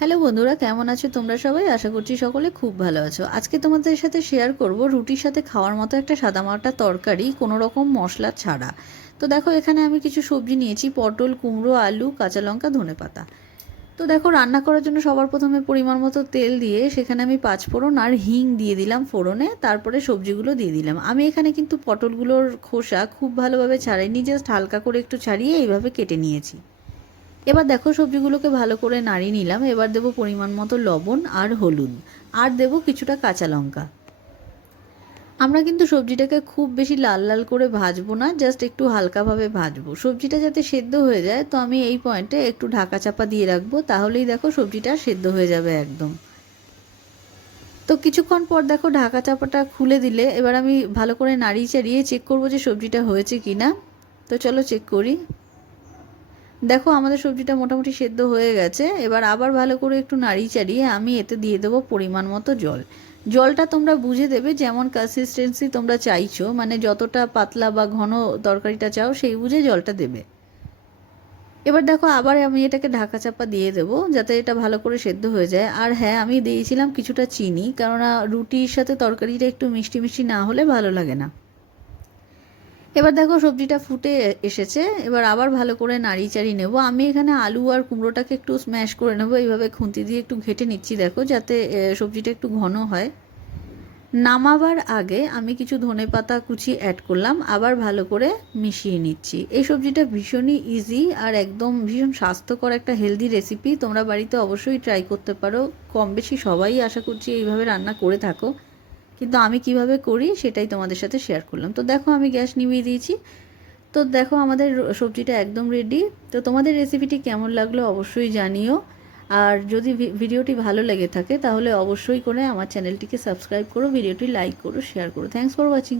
Hello বন্ধুরা, কেমন আছো তোমরা সবাই? আশা করছি সকলে খুব ভালো আছো। আজকে তোমাদের সাথে শেয়ার করব রুটির সাথে খাওয়ার মতো একটা সাদামাটা তরকারি কোনো রকম মশলা ছাড়া। তো দেখো, এখানে আমি কিছু সবজি নিয়েছি, পটল, কুমড়ো, আলু, কাঁচা লঙ্কা, ধনে পাতা। তো দেখো, রান্না করার জন্য সবার প্রথমে পরিমাণ মতো তেল দিয়ে সেখানে আমি পাঁচ ফোড়ন আর হিং দিয়ে দিলাম ফোড়নে, তারপরে সবজিগুলো দিয়ে দিলাম। আমি এখানে কিন্তু পটলগুলোর খোসা খুব ভালোভাবে ছাড়াইনি জাস্ট হালকা করে একটু ছাড়িয়ে এইভাবে কেটে নিয়েছি। এবার দেখো সবজিগুলোকে ভালো করে নাড়িয়ে নিলাম। এবার দেবো পরিমাণ মতো লবণ আর হলুদ। আর দেবো কিছুটা কাঁচা লঙ্কা। আমরা কিন্তু সবজিটাকে খুব বেশি লাল লাল করে ভাজবো না, জাস্ট একটু হালকাভাবে ভাজবো। সবজিটা যাতে সেদ্ধ হয়ে যায়, তো আমি এই পয়েন্টে একটু ঢাকা চাপা দিয়ে রাখব, তাহলেই দেখো সবজিটা সেদ্ধ হয়ে যাবে একদম। তো কিছুক্ষণ পর দেখো ঢাকা চাপাটা খুলে দিলে, এবার আমি ভালো করে নাড়িয়ে চাড়িয়ে চেক করব যে সবজিটা হয়েছে কি না তো চলো চেক করি। দেখো, আমাদের সবজিটা মোটামুটি সেদ্ধ হয়ে গেছে। এবার আবার ভালো করে একটু নাড়িয়ে চাড়িয়ে আমি এতে দিয়ে দেবো পরিমাণ মতো জল। জলটা তোমরা বুঝে দেবে যেমন কনসিস্টেন্সি তোমরা চাইছো মানে যতটা পাতলা বা ঘন তরকারিটা চাও সেই বুঝে জলটা দেবে। এবার দেখো, আবার আমি এটাকে ঢাকা চাপা দিয়ে দেবো যাতে এটা ভালো করে সেদ্ধ হয়ে যায়। আর হ্যাঁ আমি দিয়েছিলাম কিছুটা চিনি, কেননা রুটির সাথে তরকারিটা একটু মিষ্টি মিষ্টি না হলে ভালো লাগে না। এবার দেখো সবজিটা ফুটে এসেছে, এবার আবার ভালো করে নাড়িয়ে চাড়িয়ে নেব। আমি এখানে আলু আর কুমড়োটাকে একটু স্ম্যাশ করে নেব, এইভাবে খুন্তি দিয়ে একটু ঘেটে নিচ্ছি দেখো, যাতে সবজিটা একটু ঘন হয়। নামাবার আগে আমি কিছু ধনে পাতা কুচি অ্যাড করলাম, আবার ভালো করে মিশিয়ে নিচ্ছি। এই সবজিটা ভীষণই ইজি আর একদম ভীষণ স্বাস্থ্যকর একটা হেলদি রেসিপি তোমরা বাড়িতে অবশ্যই ট্রাই করতে পারো। কম বেশি সবাই আশা করছি এইভাবে রান্না করে থাকো। কিন্তু আমি কীভাবে করি সেটাই তোমাদের সাথে শেয়ার করলাম। তো দেখো আমি গ্যাস নিভিয়ে দিয়েছি। তো দেখো আমাদের সবজিটা একদম রেডি তো তোমাদের রেসিপিটি কেমন লাগল অবশ্যই জানিও। আর যদি ভিডিওটি ভালো লেগে থাকে তাহলে অবশ্যই করে আমার চ্যানেলটিকে সাবস্ক্রাইব করো, ভিডিওটি লাইক করো শেয়ার করো। Thanks for watching